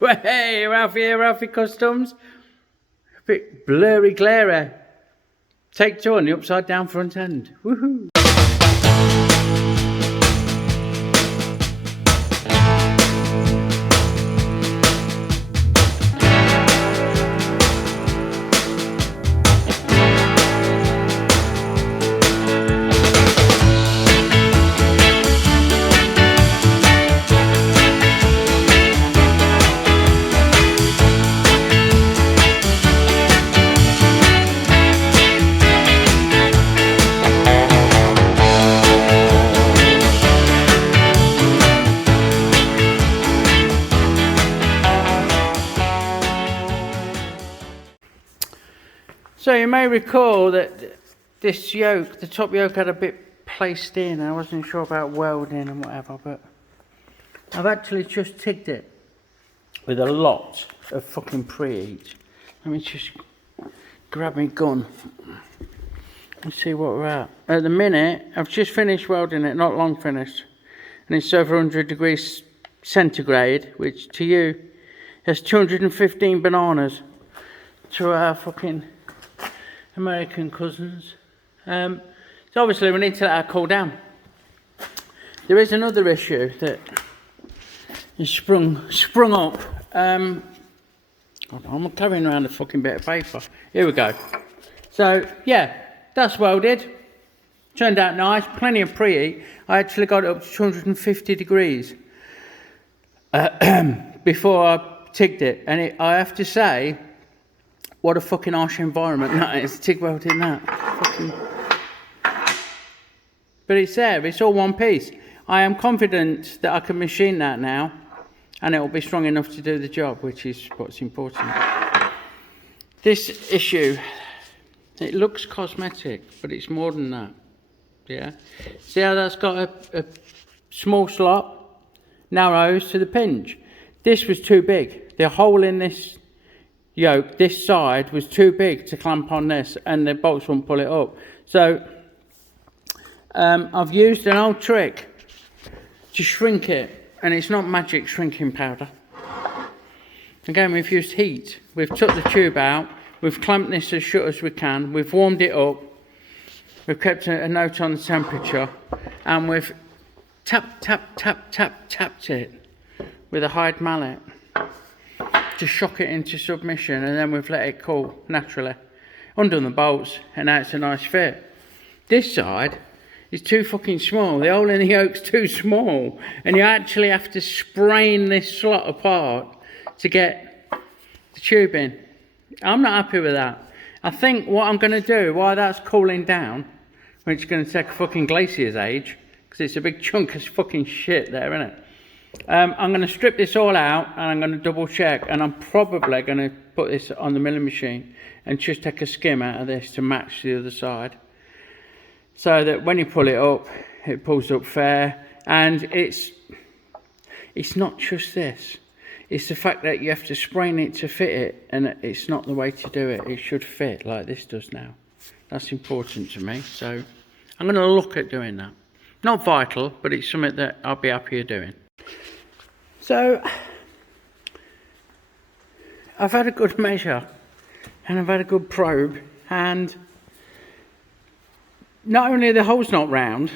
Well, hey, Ralfy here, Ralfy Customs. A bit blurry glare. Take 2 on the upside down front end. Woohoo! So you may recall that this yoke, the top yoke had a bit placed in. I wasn't sure about welding and whatever, but I've actually just tigged it with a lot of fucking preheat. Let me just grab my gun and see what we're at. At the minute, I've just finished welding it, not long finished, and it's over 100 degrees centigrade, which to you is 215 bananas to our fucking American cousins. So obviously we need to let that cool down. There is another issue that is sprung up. I'm carrying around a fucking bit of paper. Here we go. So yeah, that's welded. Turned out nice, plenty of preheat. I actually got it up to 250 degrees before I tigged it, and I have to say, what a fucking harsh environment that is, TIG welding that. Fucking... But it's there, it's all one piece. I am confident that I can machine that now, and it will be strong enough to do the job, which is what's important. This issue, it looks cosmetic, but it's more than that. Yeah? See how that's got a small slot, narrows to the pinch. This was too big. The hole in this yoke, this side was too big to clamp on this, and the bolts won't pull it up. So I've used an old trick to shrink it, and it's not magic shrinking powder. Again, we've used heat. We've took the tube out, we've clamped this as shut as we can, we've warmed it up, we've kept a note on the temperature, and we've tapped it with a hide mallet to shock it into submission, and then we've let it cool naturally. Undone the bolts, and now it's a nice fit. This side is too fucking small. The hole in the yoke's too small, and you actually have to sprain this slot apart to get the tube in. I'm not happy with that. I think what I'm going to do while that's cooling down, which is going to take a fucking glacier's age, because it's a big chunk of fucking shit there, isn't it? I'm going to strip this all out, and I'm going to double check, and I'm probably going to put this on the milling machine and just take a skim out of this to match the other side, so that when you pull it up, it pulls up fair. And it's not just this, it's the fact that you have to sprain it to fit it, and it's not the way to do it. It should fit like this does now. That's important to me, so I'm going to look at doing that. Not vital, but it's something that I'll be happier doing. So, I've had a good measure, and I've had a good probe, and not only are the holes not round,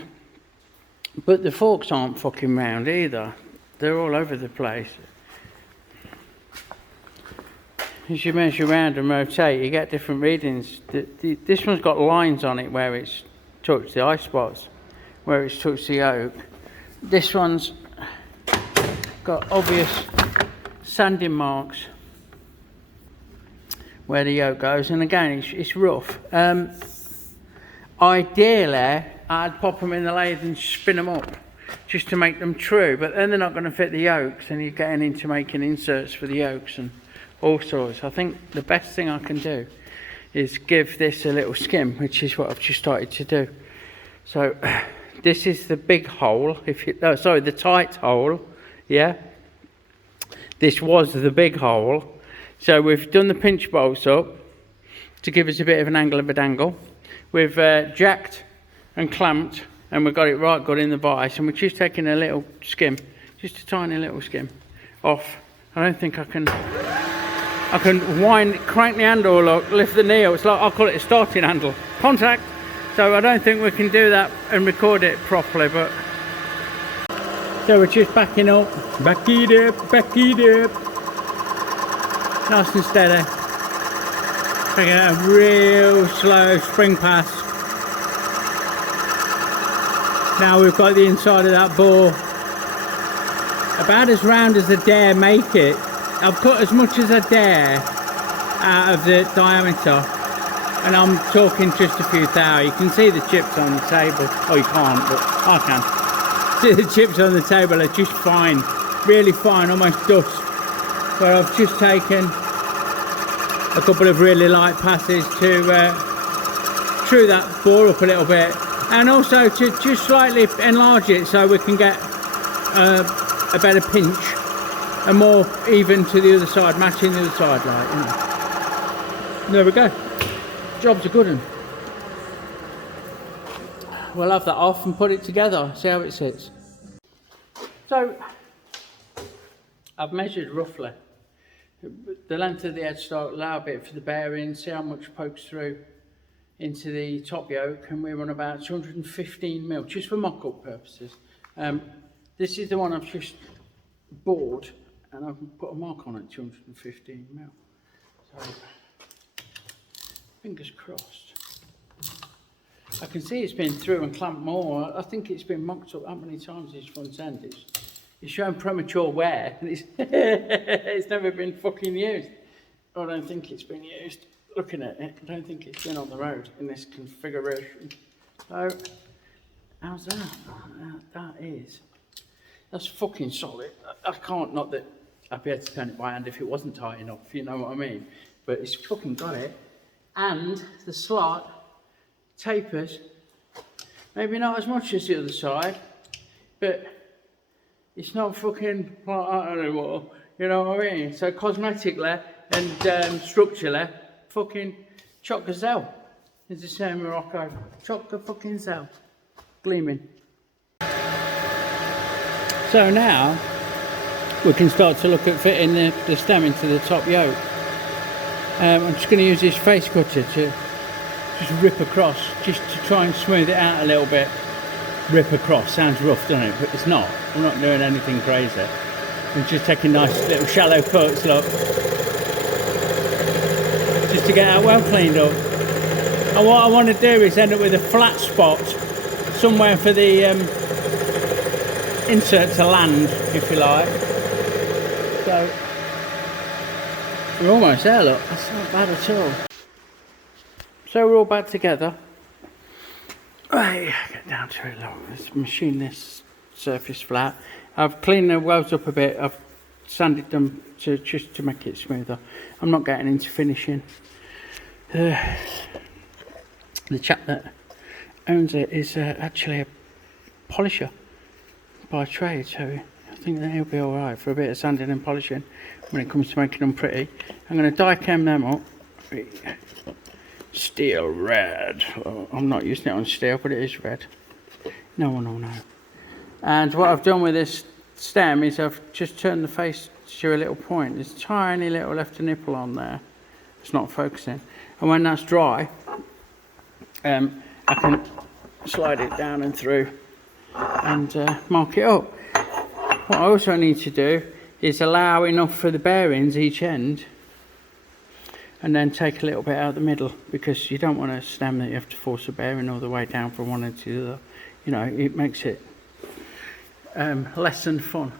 but the forks aren't fucking round either. They're all over the place. As you measure around and rotate, you get different readings. This one's got lines on it where it's touched the eye spots, where it's touched the yoke. This one's got obvious sanding marks where the yoke goes, and again it's rough. Ideally I'd pop them in the lathe and spin them up just to make them true, but then they're not going to fit the yokes, and you're getting into making inserts for the yokes and all sorts. I think the best thing I can do is give this a little skim, which is what I've just started to do. So this is the big hole, the tight hole. Yeah, this was the big hole. So we've done the pinch bolts up to give us a bit of an angle of a dangle. We've jacked and clamped, and we've got it right good in the vise, and we're just taking a little skim, just a tiny little skim off I don't think I can crank the handle or lift the knee. It's like, I'll call it a starting handle. Contact. So I don't think we can do that and record it properly, but. So we're just backing up. Back it up, back it up. Nice and steady. Taking a real slow spring pass. Now we've got the inside of that bore about as round as I dare make it. I've cut as much as I dare out of the diameter, and I'm talking just a few thou. You can see the chips on the table. Oh, you can't, but I can. See the chips on the table are just fine, really fine, almost dust. Where I've just taken a couple of really light passes to true that bore up a little bit, and also to just slightly enlarge it so we can get a better pinch and more even to the other side, matching the other side, like, you know. There we go. Job's a good one. We'll have that off and put it together, see how it sits. So, I've measured roughly the length of the headstock, allow a bit for the bearing, see how much pokes through into the top yoke, and we run about 215mm, just for mock-up purposes. This is the one I've just bored, and I've put a mark on it, 215mm. So, fingers crossed. I can see it's been through and clamped more. I think it's been mocked up that many times, this front end. It's showing premature wear, and it's never been fucking used. I don't think it's been used. Looking at it, I don't think it's been on the road in this configuration. So, how's that? That's fucking solid. I can't, not that I'd be able to turn it by hand if it wasn't tight enough, you know what I mean? But it's fucking got it. And the slot tapers, maybe not as much as the other side, but it's not fucking like that anymore, you know what I mean? So cosmetically and structurally, fucking chock gazelle is the same Morocco. Chock the fucking zell. Gleaming. So now we can start to look at fitting the stem into the top yoke. I'm just going to use this face cutter to just rip across, just to try and smooth it out a little bit. Rip across, sounds rough, doesn't it? But it's not. I'm not doing anything crazy. I'm just taking nice little shallow cuts, look. Just to get that well cleaned up. And what I want to do is end up with a flat spot somewhere for the insert to land, if you like. So we're almost there, look. That's not bad at all. So we're all back together. Right, get down to it, look. Let's machine this surface flat. I've cleaned the welds up a bit. I've sanded them just to make it smoother. I'm not getting into finishing. The chap that owns it is actually a polisher by trade, so I think that he'll be alright for a bit of sanding and polishing when it comes to making them pretty. I'm going to die chem them up. Steel red. Well, I'm not using it on steel, but it is red. No one will know. And what I've done with this stem is I've just turned the face to a little point. There's a tiny little left nipple on there. It's not focusing. And when that's dry, I can slide it down and through and mark it up. What I also need to do is allow enough for the bearings each end, and then take a little bit out of the middle, because you don't want a stem that you have to force a bearing all the way down from one end to the other. You know, it makes it less than fun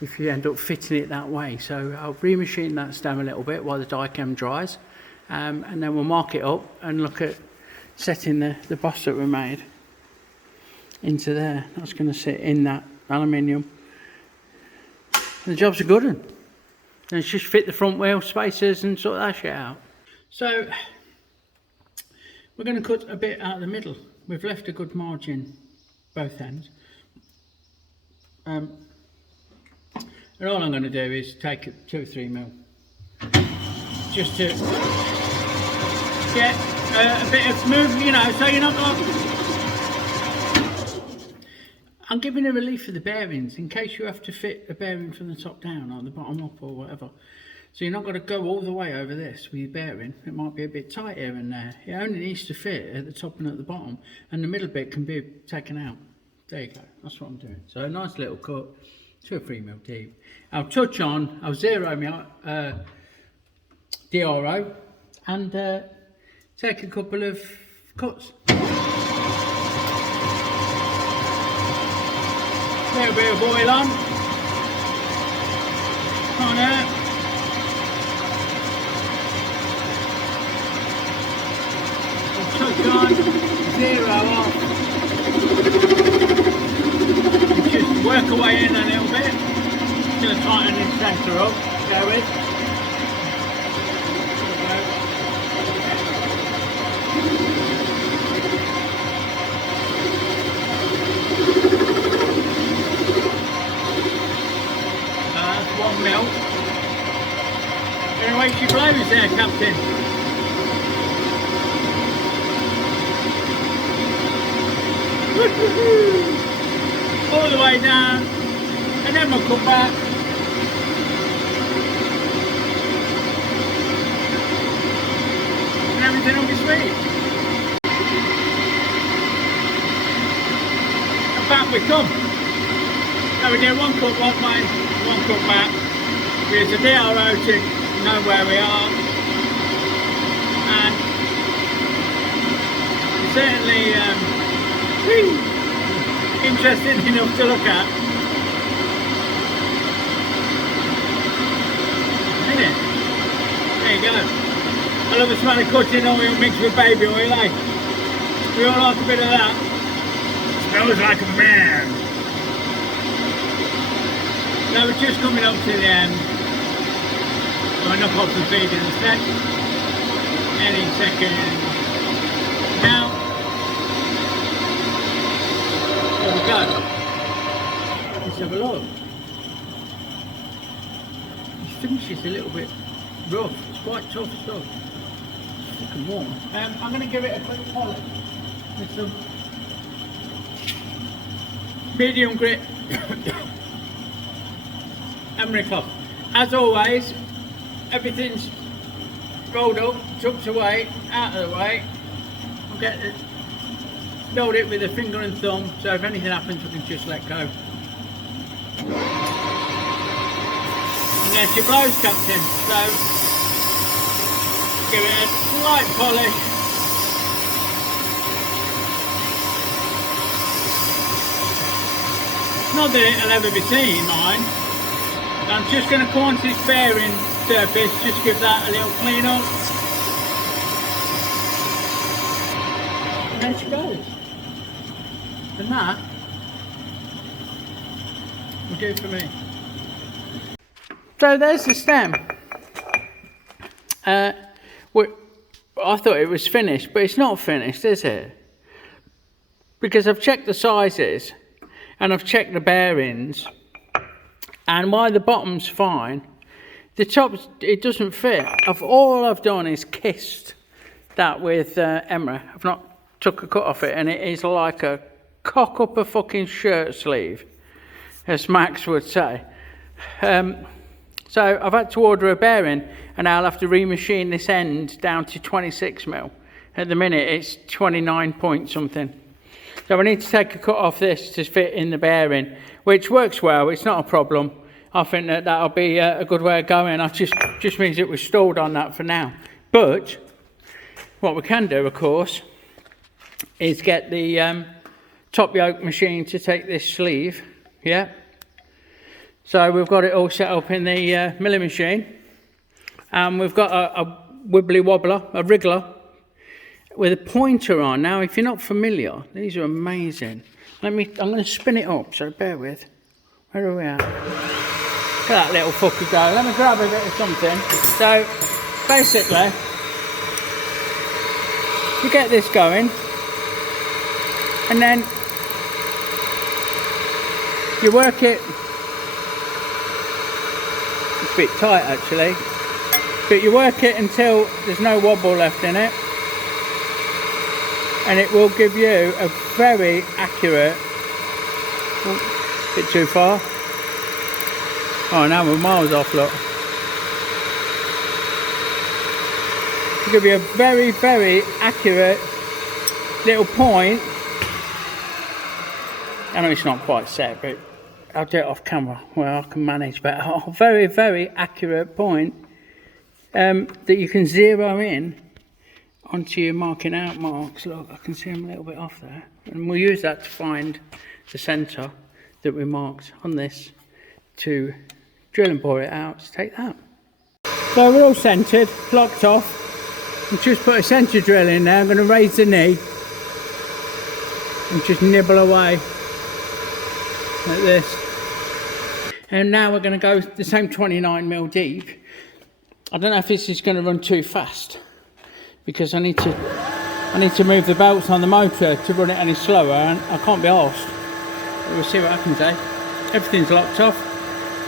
if you end up fitting it that way. So I'll remachine that stem a little bit while the die chem dries, and then we'll mark it up and look at setting the boss that we made into there. That's going to sit in that aluminium. And the job's a good one. And it's just fit the front wheel spacers and sort that shit out. So we're going to cut a bit out of the middle. We've left a good margin both ends. And all I'm going to do is take 2 or 3 mil, just to get a bit of movement, you know, so you're not going. I'm giving a relief for the bearings in case you have to fit a bearing from the top down or the bottom up or whatever. So you're not going to go all the way over this with your bearing. It might be a bit tight here and there. It only needs to fit at the top and at the bottom, and the middle bit can be taken out. There you go, that's what I'm doing. So a nice little cut, 2 or 3 mil deep. I'll zero my DRO and take a couple of cuts. A little bit of oil on there. Touch on, 0 off. Just work away in a little bit. Just going to tighten this centre up. Go with. That's 1 mil. Anyway, she blows there, Captain. All the way down, and then we'll come back. And everything will be sweet. And back we come. So we do 1 cut one way, 1 cut back. We use the DRO to know where we are. And certainly interesting enough to look at, isn't it? There you go. I love the smell of cutting oil mixed with baby oil, eh? We all like a bit of that. Smells like a man. So we're just coming up to the end. I'll knock off the feed in a sec. Any second now. There we go. Let's have a look. The finish is a little bit rough. It's quite tough stuff. It's fucking warm. I'm going to give it a quick polish with some medium grit emery cloth. As always, everything's rolled up, tucked away, out of the way. I'll get it. Load it with a finger and thumb, so if anything happens we can just let go. And there's your blows, Captain. So give it a slight polish. Not that it'll ever be seen, mine. I'm just going to come onto this bearing surface, just give that a little clean up. And there she goes. And that will do for me. So there's the stem. I thought it was finished, but it's not finished, is it? Because I've checked the sizes and I've checked the bearings, and while the bottom's fine, the top, it doesn't fit. All I've done is kissed that with emery. I've not took a cut off it, and it is like a cock up a fucking shirt sleeve, as Max would say. So I've had to order a bearing, and I'll have to remachine this end down to 26 mil. At the minute it's 29 point something. So I need to take a cut off this to fit in the bearing, which works well. It's not a problem. I think that'll be a good way of going. I just means it was stalled on that for now. But what we can do, of course, is get the top yoke machine to take this sleeve. Yeah. So we've got it all set up in the milling machine, and we've got a wibbly wobbler, a wriggler with a pointer on. Now, if you're not familiar, these are amazing. I'm going to spin it up, so bear with. Where are we at? Look at that little fucker go. Let me grab a bit of something. So, basically, you get this going, and then you work it. It's a bit tight actually, but you work it until there's no wobble left in it, and it will give you a very accurate Oh, bit too far. Oh, now we're miles off, look. To give you a very, very accurate little point. I know it's not quite set, but I'll do it off camera where I can manage better. A very, very accurate point that you can zero in onto your marking out marks. Look, I can see them a little bit off there. And we'll use that to find the centre that we marked on this to drill and bore it out to take that. So we're all centred, locked off. And just put a centre drill in there. I'm going to raise the knee and just nibble away like this. And now we're going to go the same 29mm deep. I don't know if this is going to run too fast because I need to move the belts on the motor to run it any slower, and I can't be arsed. We'll see what happens, eh? Everything's locked off,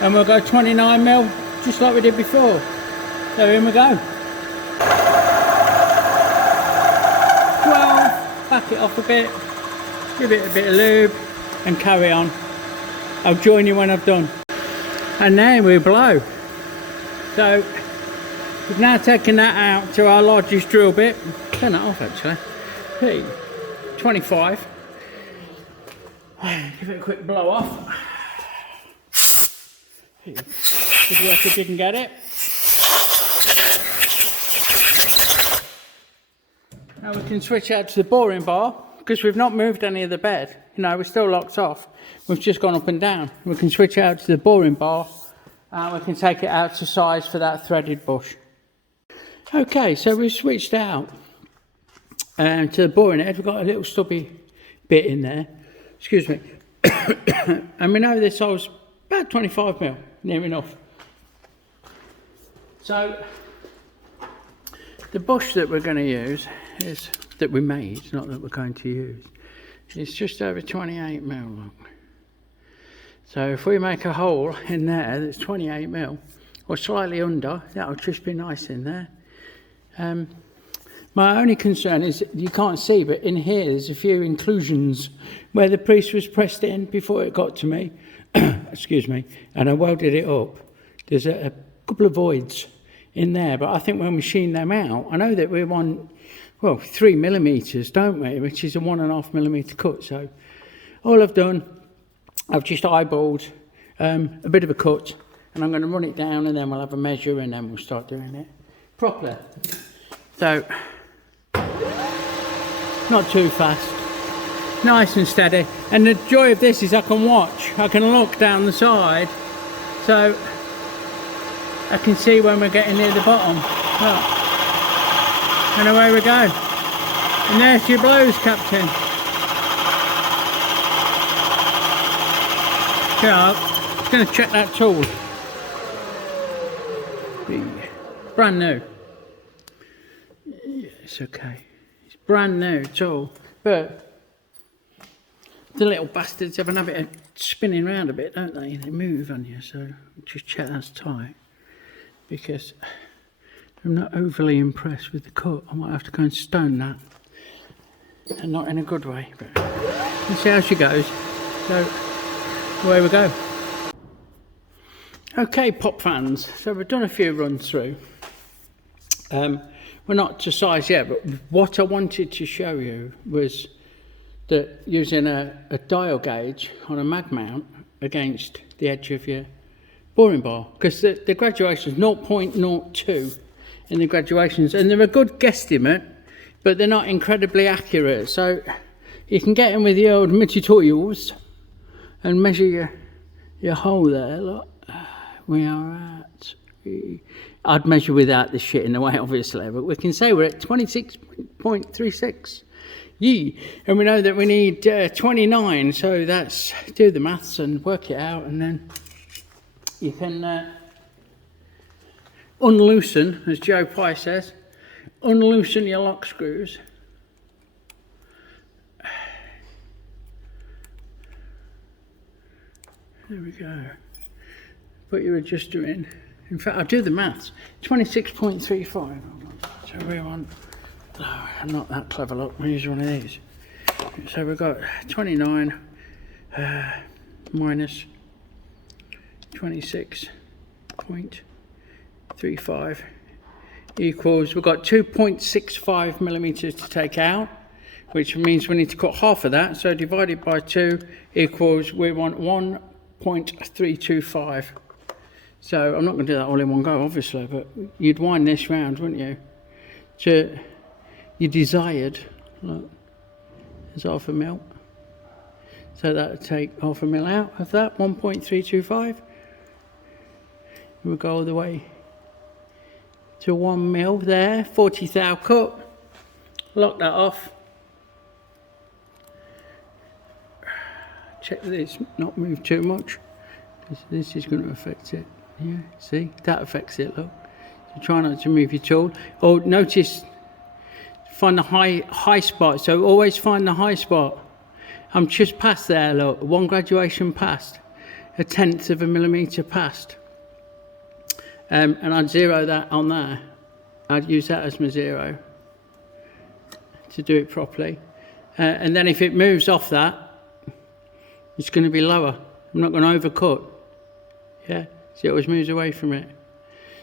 and we'll go 29mm just like we did before. So here we go. 12, back it off a bit, give it a bit of lube, and carry on. I'll join you when I've done. And then we blow. So we've now taken that out to our largest drill bit. Turn that off actually. 25. Give it a quick blow off. Good work if you can get it. Now we can switch out to the boring bar because we've not moved any of the bed. You know, we're still locked off. We've just gone up and down. We can switch out to the boring bar and we can take it out to size for that threaded bush. Okay, so we've switched out to the boring head. We've got a little stubby bit in there. Excuse me. And we know this size about 25mm, near enough. So the bush that we're going to use is that we made, not that we're going to use. It's just over 28mm. Look. So if we make a hole in there that's 28mm or slightly under, that'll just be nice in there. My only concern is you can't see, but in here there's a few inclusions where the piece was pressed in before it got to me. Excuse me, and I welded it up. There's a couple of voids in there, but I think we'll machine them out. I know that we want, well, 3mm, don't we, which is a 1.5mm cut. So all I've done, I've just eyeballed a bit of a cut, and I'm going to run it down, and then we'll have a measure, and then we'll start doing it properly. So not too fast, nice and steady. And the joy of this is I can watch, I can look down the side, so I can see when we're getting near the bottom. Look. And away we go. And there she blows, Captain. Yeah, I'm just going to check that tool. Brand new. Yeah, it's okay. It's brand new tool, but the little bastards have an habit of spinning around a bit, don't they? They move on you, so just check that's tight. Because I'm not overly impressed with the cut. I might have to go and stone that, and not in a good way, but let's see how she goes. So away we go. Okay, pop fans, so we've done a few runs through. We're not to size yet, but what I wanted to show you was that using a dial gauge on a mag mount against the edge of your boring bar, because the graduation is 0.02 in the graduations, and they're a good guesstimate, but they're not incredibly accurate. So you can get in with the old multi-tools and measure your hole there. Look, we are at, I'd measure without this shit in the way, obviously, but we can say we're at 26.36. Yee. And we know that we need 29, so that's, do the maths and work it out, and then you can unloosen, as Joe Pye says, unloosen your lock screws. There we go. Put your adjuster in. In fact, I'll do the maths. 26.35. So we want, oh, I'm not that clever, look, we'll use one of these. So we've got 29 minus 26.35 equals, we've got 2.65 millimeters to take out, which means we need to cut half of that. So divided by 2 equals, we want 1.325. So I'm not going to do that all in one go, obviously, but you'd wind this round, wouldn't you? To your desired, look, there's half a mil. So that would take half a mil out of that, 1.325. We'll go all the way to 1 mil there, 40 thou cut. Lock that off. Check that it's not moved too much. This is going to affect it. Yeah, see, that affects it, look. So try not to move your tool. Oh, notice, find the high spot. So always find the high spot. I'm just past there, look. 1 graduation past. 1/10 of a millimetre past. And I'd zero that on there. I'd use that as my zero to do it properly. And then if it moves off that, it's going to be lower. I'm not going to overcut. Yeah, so it always moves away from it.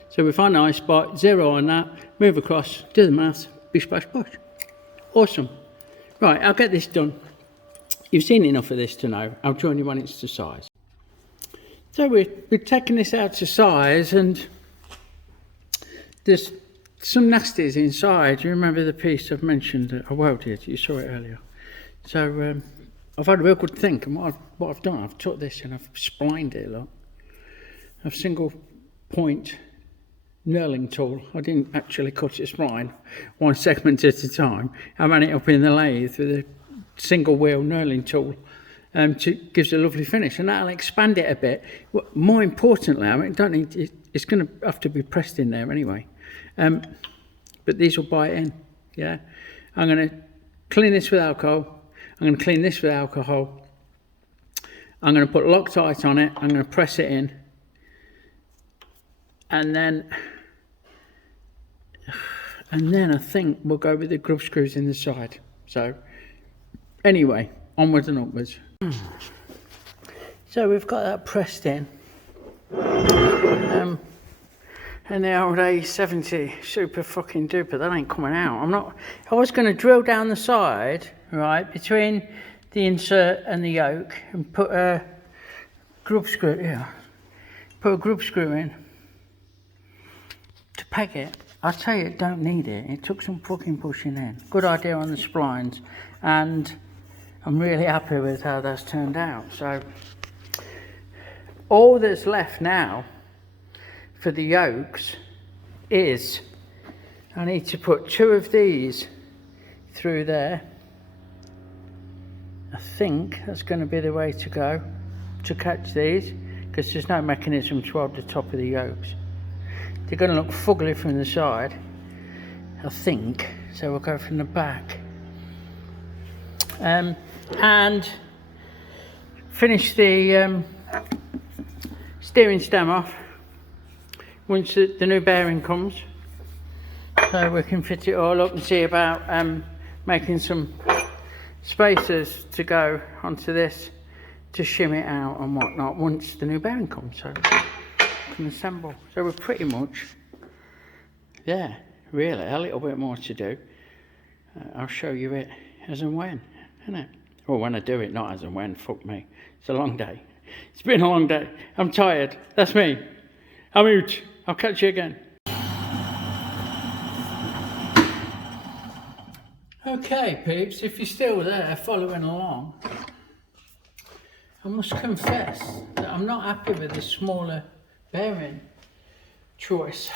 So we find a nice spot, zero on that, move across, do the maths, bish bash bosh. Awesome. Right, I'll get this done. You've seen enough of this to know. I'll join you when it's to size. So we're taking this out to size, and there's some nasties inside. You remember the piece I've mentioned that I welded? You saw it earlier. So I've had a real good think, and what I've done, I've took this and I've splined it a lot. I've single point knurling tool. I didn't actually cut it spline, 1 segment at a time. I ran it up in the lathe with a single wheel knurling tool. Gives a lovely finish, and that'll expand it a bit. More importantly, I mean, it's going to have to be pressed in there anyway. But these will bite in. Yeah, I'm going to clean this with alcohol. I'm going to clean this with alcohol. I'm going to put Loctite on it. I'm going to press it in, and then I think we'll go with the grub screws in the side. So anyway, onwards and upwards. So we've got that pressed in, and the old A70 super fucking duper, that ain't coming out. I was going to drill down the side, right, between the insert and the yoke, and put a grub screw in to peg it. I tell you, it don't need it. It took some fucking pushing in. Good idea on the splines, and I'm really happy with how that's turned out. So all that's left now for the yokes is I need to put 2 of these through there. I think that's going to be the way to go to catch these, because there's no mechanism to hold the top of the yokes. They're going to look fugly from the side, I think, so we'll go from the back. And finish the steering stem off once the new bearing comes, so we can fit it all up and see about making some spacers to go onto this to shim it out and whatnot once the new bearing comes, so we can assemble. So we're pretty much there, really. A little bit more to do. I'll show you it as and when, isn't it? Well, when I do it, not as and when, fuck me. It's a long day. It's been a long day. I'm tired. That's me. I'm out. I'll catch you again. Okay, peeps, if you're still there following along, I must confess that I'm not happy with the smaller bearing choice.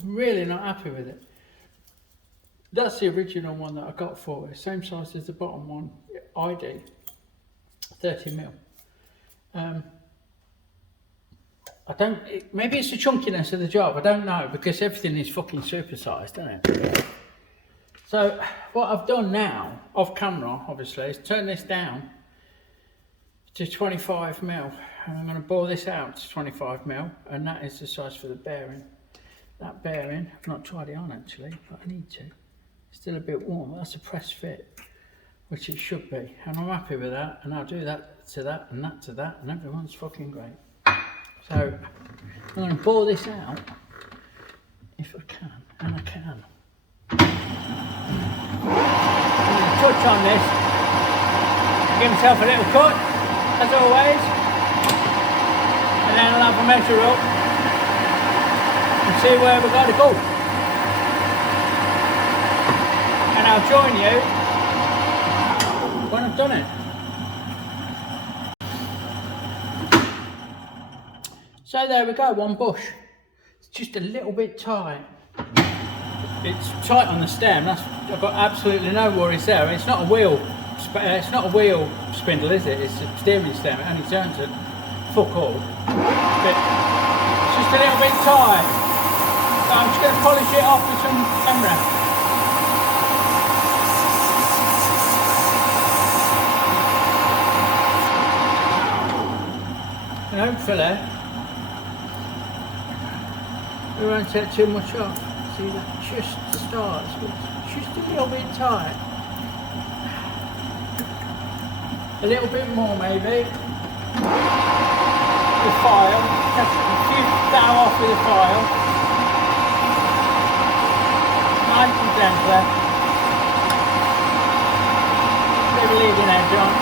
I'm really not happy with it. That's the original one that I got for it, same size as the bottom one, ID, 30 mil. Maybe it's the chunkiness of the job, I don't know, because everything is fucking supersized, isn't it? So what I've done now, off camera obviously, is turn this down to 25 mil, and I'm going to bore this out to 25 mil, and that is the size for the bearing. That bearing, I've not tried it on actually, but I need to. It's still a bit warm. That's a press fit which it should be, and I'm happy with that, and I'll do that to that and that to that, and everyone's fucking great. So I'm going to bore this out if I can, and I can. I'm going to touch on this, give myself a little cut, as always, and then I'll have a measure up and see where we've got to go. And I'll join you when I've done it. So there we go, one bush. It's just a little bit tight. It's tight on the stem. I've got absolutely no worries there. It's not a wheel. It's not a wheel spindle, is it? It's a steering stem. It only turns at fuck all. But it's just a little bit tight. So I'm just going to polish it off with some camera. And hopefully we won't take too much off. See, that just starts, but it's just a little bit tight. A little bit more maybe. The file, just a few down off with the file. Nice and gentle. Bit of leading edge on.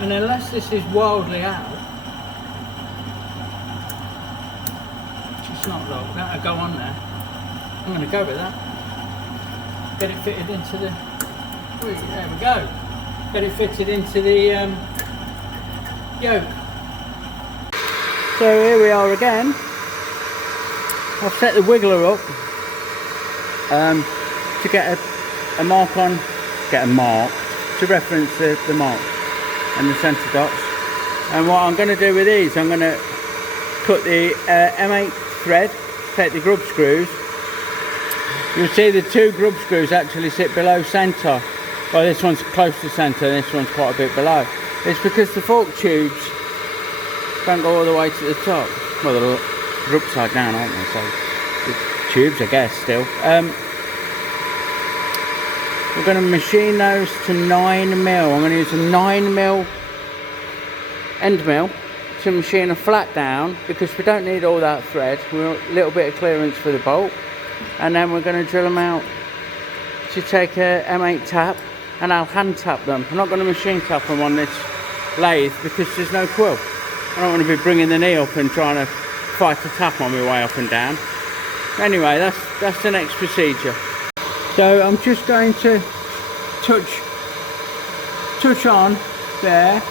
And unless this is wildly out, it's not locked, that'll go on there. I'm going to go with that. Get it fitted into the, there we go. Get it fitted into the yoke. So here we are again. I've set the wiggler up to get a mark on, to reference the mark and the centre dots. And what I'm going to do with these, I'm going to cut the M8 thread, take the grub screws. You'll see the two grub screws actually sit below centre. Well, this one's close to centre and this one's quite a bit below. It's because the fork tubes don't go all the way to the top. Well, they're upside down, aren't they? So the tubes, I guess, still. We're going to machine those to 9mm. I'm going to use a 9mm end mill to machine a flat down because we don't need all that thread. We want a little bit of clearance for the bolt. And then we're going to drill them out to take a M8 tap and I'll hand tap them. I'm not going to machine tap them on this lathe because there's no quill. I don't want to be bringing the knee up and trying to fight a tap on my way up and down. Anyway, that's the next procedure. So I'm just going to touch on there.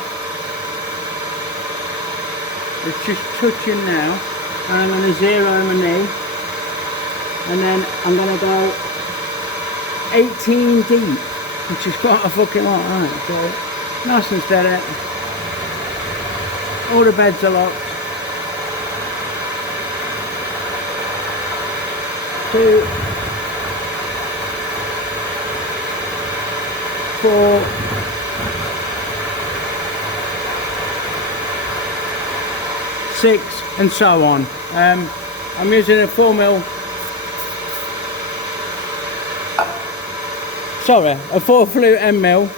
It's just touching now, and I'm going to zero my knee, and then I'm going to go 18 deep, which is quite a fucking lot, right? So nice and steady. All the beds are locked. 2, 4, 6, and so on. I'm using a 4mm, a 4 flute end mill,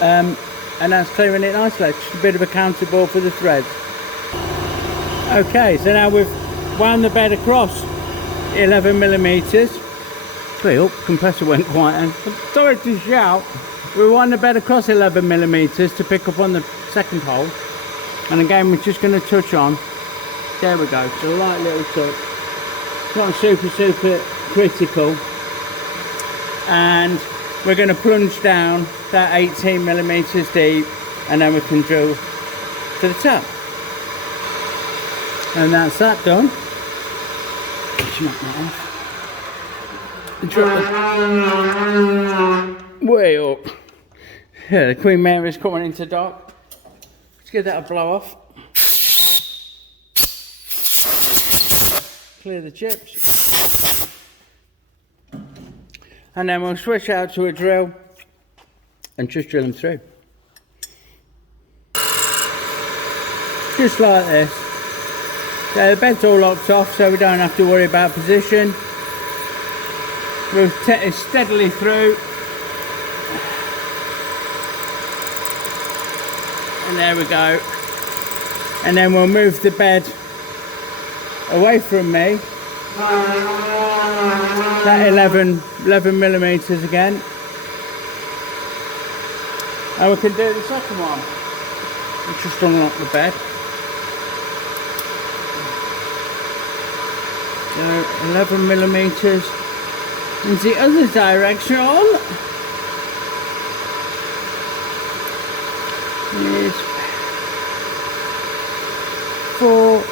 and that's clearing it nicely. Just a bit of a counterbore for the threads. Okay, so now we've wound the bed across 11mm. Oh, compressor went quiet. And sorry to shout. We wound the bed across 11mm to pick up on the second hole. And again, we're just going to touch on. There we go. It's a light little touch. It's not super critical. And we're going to plunge down that 18mm deep, and then we can drill to the top. And that's that done. Knock that off. Drill way up. Yeah, the Queen Mary's coming into dock. Let's give that a blow off. Clear the chips. And then we'll switch out to a drill and just drill them through. Just like this. So the bed's all locked off, so we don't have to worry about position. We'll take it steadily through. And there we go. And then we'll move the bed away from me. That 11 millimeters again. And we can do the second one. We'll just unlock the bed. So 11 millimeters in the other direction is 4,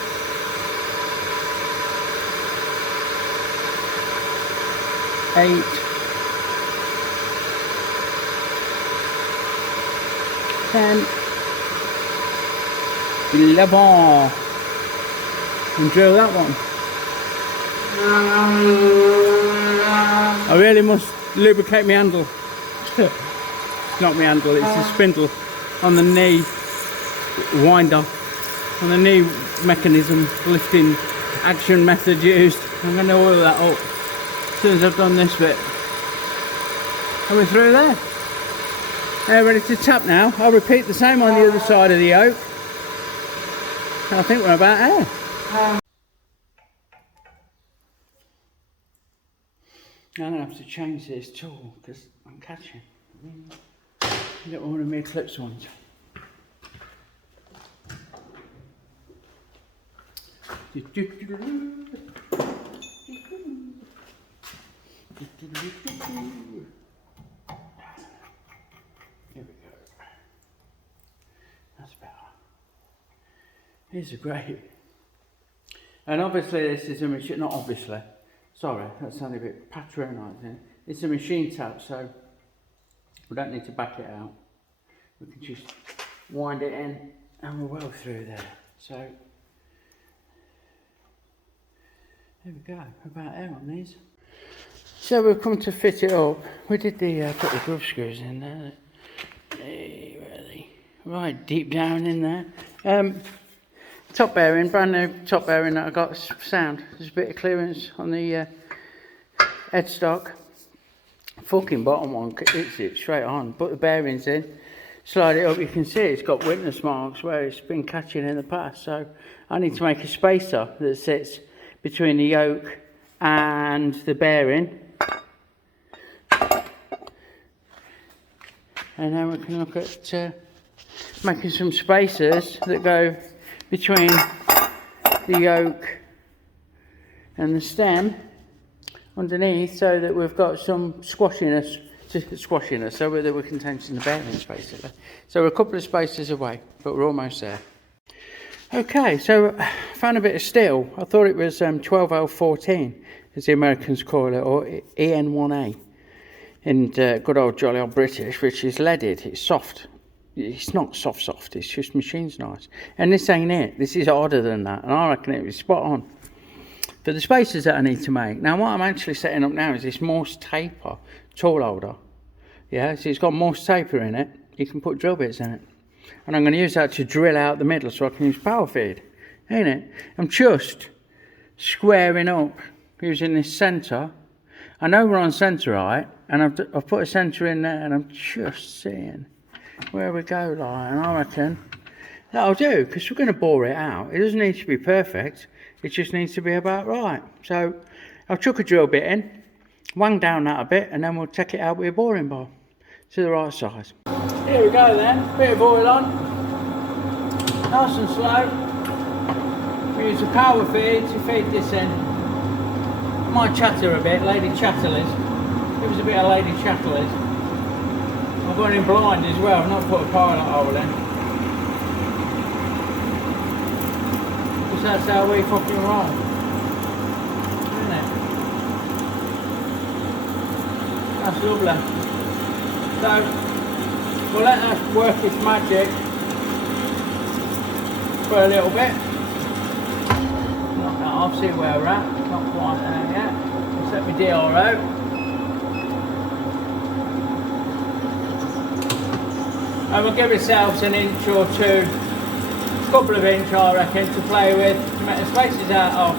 8, 10, 11. And drill that one. I really must lubricate my handle. It's not my handle, it's the spindle on the knee winder, on the knee mechanism, lifting action method used. I'm going to oil that up as soon as I've done this bit. And we're through there. Now ready to tap now. I'll repeat the same on the other side of the yoke. I think we're about there. I'm going to have to change this tool because I'm catching. I get one of my clips ones. Here we go. That's better. These are great. And obviously this is a machine, not obviously. Sorry, that sounded a bit patronising. It's a machine tap, so we don't need to back it out. We can just wind it in and we're well through there. So, there we go, about there on these. So we've come to fit it up. We did put the glove screws in there. Hey, where are they? Right, deep down in there. Top bearing, brand new top bearing that I got, sound. There's a bit of clearance on the headstock. Fucking bottom one, hits it straight on. Put the bearings in, slide it up, you can see it's got witness marks where it's been catching in the past. So I need to make a spacer that sits between the yoke and the bearing. And then we can look at making some spacers that go between the yoke and the stem underneath, so that we've got some squashiness, so that we can tension the bearings basically. So we're a couple of spacers away, but we're almost there. Okay, so I found a bit of steel. I thought it was 12L14, as the Americans call it, or EN1A, in good old jolly old British, which is leaded. It's soft. It's not soft, it's just machine's nice. And this ain't it. This is harder than that, and I reckon it was spot on. For the spacers that I need to make. Now what I'm actually setting up now is this Morse taper tool holder. Yeah, so it's got Morse taper in it. You can put drill bits in it. And I'm going to use that to drill out the middle so I can use power feed. Ain't it? I'm just squaring up using this centre. I know we're on centre right, and I've put a centre in there, and I'm just seeing where we go, like, and I reckon that'll do, because we're going to bore it out. It doesn't need to be perfect, it just needs to be about right. So I'll chuck a drill bit in, wang down that a bit, and then we'll take it out with a boring bar to the right size. Here we go then, bit of oil on, nice and slow. We use a power feed to feed this in. Might chatter a bit, Lady Chatterleys. Give us a bit of Lady Chatterleys. I've gone in blind as well, I've not put a pilot hole in. Because that's how we fucking roll. Isn't it? That's lovely. So, we'll let that work its magic for a little bit. Knock that off, see where we're at. Not quite there yet. Set my DR out. And we'll give ourselves an inch or two, a couple of inches I reckon, to play with, to Make the spaces out of.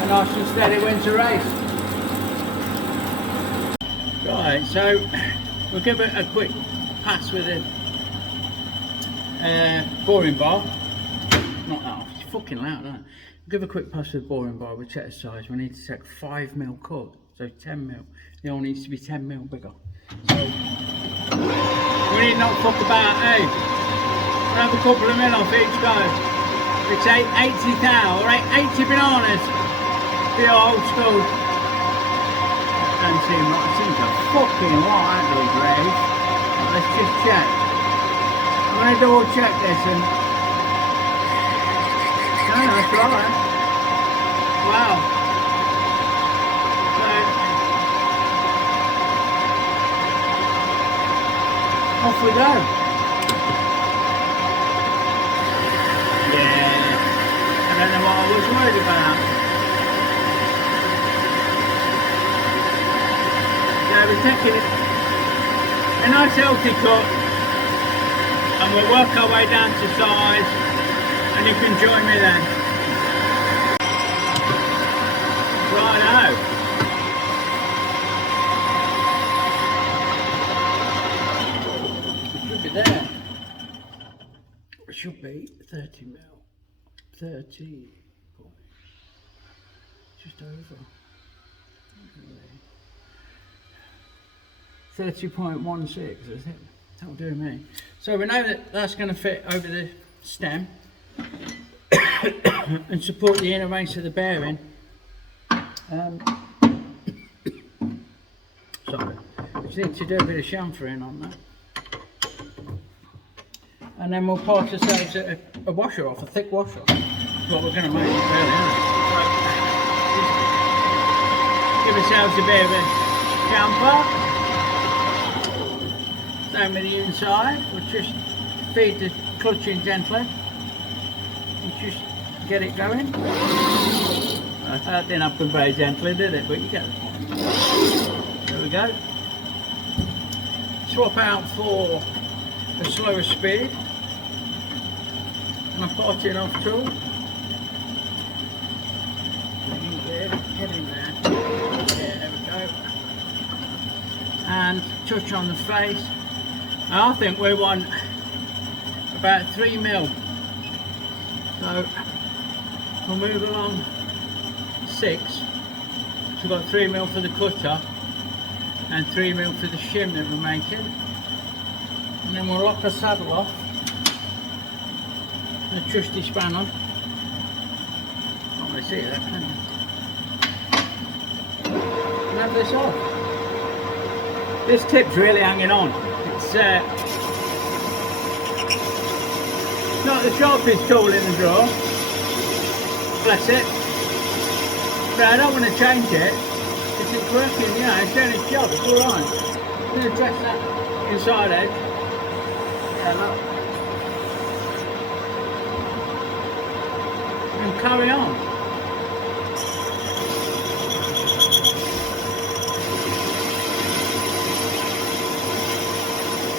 And nice and steady wins the race. Right, so we'll give it a quick pass with a boring bar. Not that off, it's fucking loud, isn't it? We'll give a quick pass with the boring bar, we'll check the size. We need to take 5mm cut, so 10mm. The hole needs to be 10mm bigger. So we need not fuck about, hey. We'll have a couple of mil off each go. It's 80 thou, or 80 bananas. Be old school. Don't seem like it seems a fucking lot out of these rays. Let's just check. I'm going to double check this and... No, that's right. Wow. So... Off we go. Yeah. I don't know what I was worried about. We're taking it a nice healthy cut and we'll work our way down to size and you can join me then. Righto. It should be there. It should be 30mm. 30. Just over. 30.16, is it? That'll do me. So we know that that's going to fit over the stem and support the inner race of the bearing. Sorry, we just need to do a bit of chamfering on that. And then we'll pass ourselves a washer off, a thick washer. That's what we're going to make, really, isn't it? So, give ourselves a bit of a chamfer. Same with the inside, we'll just feed the clutch in gently and just get it going. That didn't happen very gently, did it? But you get the point. There we go. Swap out for a slower speed and a parting off tool. Get in there. Yeah, there we go. And touch on the face. I think we want about 3mm. So we'll move along 6. So we've got 3mm for the cutter and 3mm for the shim that we're making. And then we'll lock the saddle off. The trusty spanner. Can't really see that, can you? And have this off. This tip's really hanging on. It's not the sharpest tool in the drawer, bless it, but I don't want to change it because it's working, you know, it's doing its job, it's alright. I'm going to dress that inside edge, yeah, look, and carry on.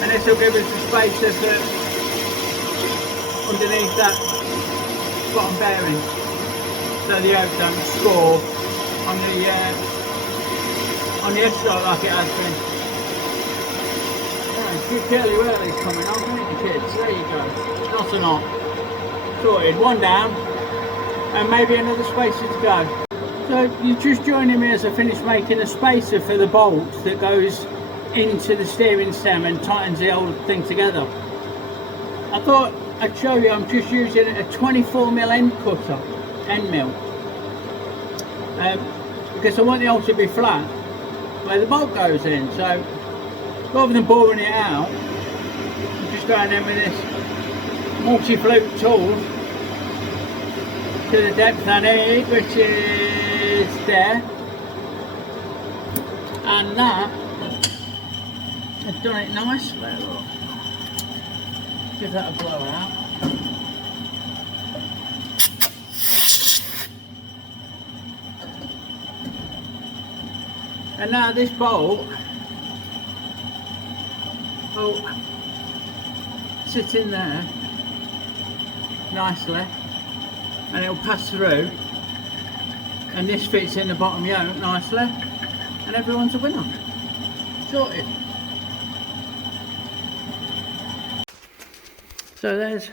And this will give us a spacer for underneath that bottom bearing, so the yoke don't score on the edge start like it has been. Yeah, a few curly whirlies coming on, isn't it, kids? There you go. Not a knot. Sorted. One down, and maybe another spacer to go. So you're just joining me as I finish making a spacer for the bolt that goes into the steering stem and tightens the whole thing together. I thought I'd show you I'm just using a 24mm end cutter, end mill, because I want the hole to be flat where the bolt goes in. So rather than boring it out, I'm just going in with this multi-flute tool to the depth I need, which is there, and that I've done it nicely. Look. Give that a blow out. And now this bolt will sit in there nicely and it'll pass through, and this fits in the bottom yoke nicely, and everyone's a winner. Sorted. So there's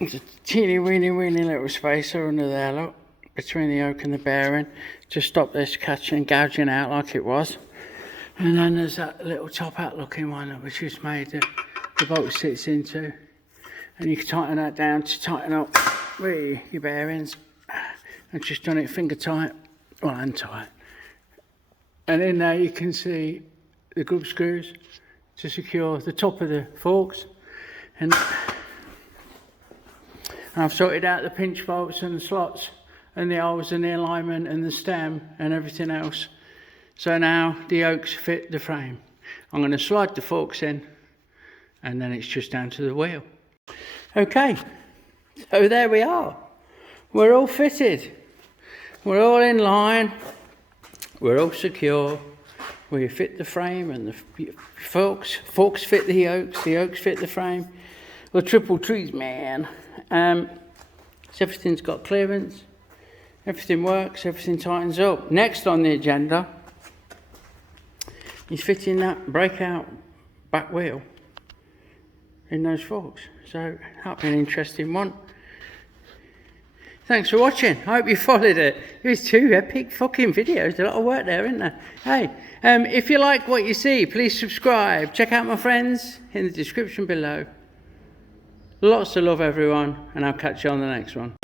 a teeny weeny little spacer under there, look, between the yoke and the bearing, to stop this catching, gouging out like it was. And then there's that little top hat looking one which is made the bolt sits into, and you can tighten that down to tighten up your bearings. I've just done it finger tight, well, hand tight. And in there you can see the grub screws to secure the top of the forks, and I've sorted out the pinch bolts and the slots and the holes and the alignment and the stem and everything else. So now the yokes fit the frame. I'm going to slide the forks in, and then it's just down to the wheel. Okay, so there we are. We're all fitted. We're all in line. We're all secure. We fit the frame, and the forks fit the yokes fit the frame. The triple trees, man. So everything's got clearance. Everything works, everything tightens up. Next on the agenda is fitting that breakout back wheel in those forks. So that'll be an interesting one. Thanks for watching. I hope you followed it. It was 2 epic fucking videos. A lot of work there, isn't there? Hey, if you like what you see, please subscribe. Check out my friends in the description below. Lots of love, everyone, and I'll catch you on the next one.